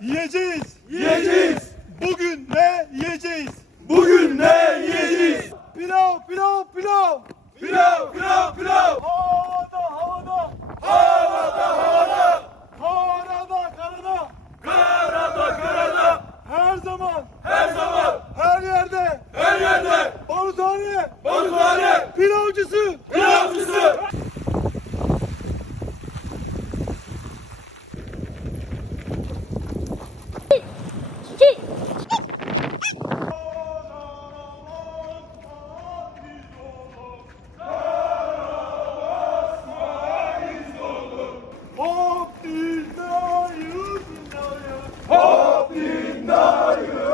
Yiyeceğiz. Yiyeceğiz. Bugün ne yiyeceğiz? Bugün ne yiyeceğiz? Pilav, pilav, pilav. Pilav, pilav, pilav. Havada, havada. Havada, havada. Karada, karada. Karada, karada. Her zaman. Her zaman. Her yerde. Her yerde. Barutane. Barutane. Pilavcı Opinário!